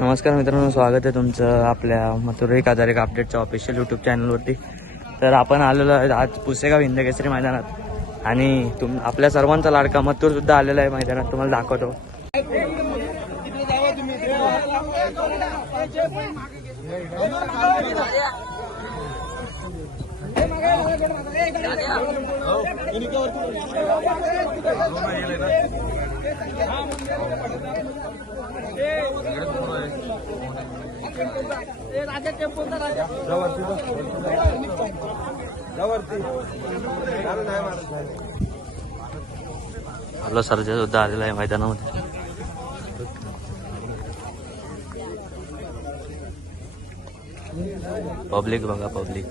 नमस्कार मित्रांनो स्वागत आहे तुमचं आपल्या मथुर एक हजार एक अपडेटच्या ऑफिशियल यूट्यूब चॅनलवरती तर आपण आलेलो आहे आज पुसेगाव हिंदकेसरी मैदानात. आणि तुम आपल्या सर्वांचा लाडका मथुर सुद्धा आलेला आहे मैदानात तुम्हाला दाखवतो. आपला सर्जा सुद्धा आलेला आहे मैदानामध्ये. पब्लिक बघा पब्लिक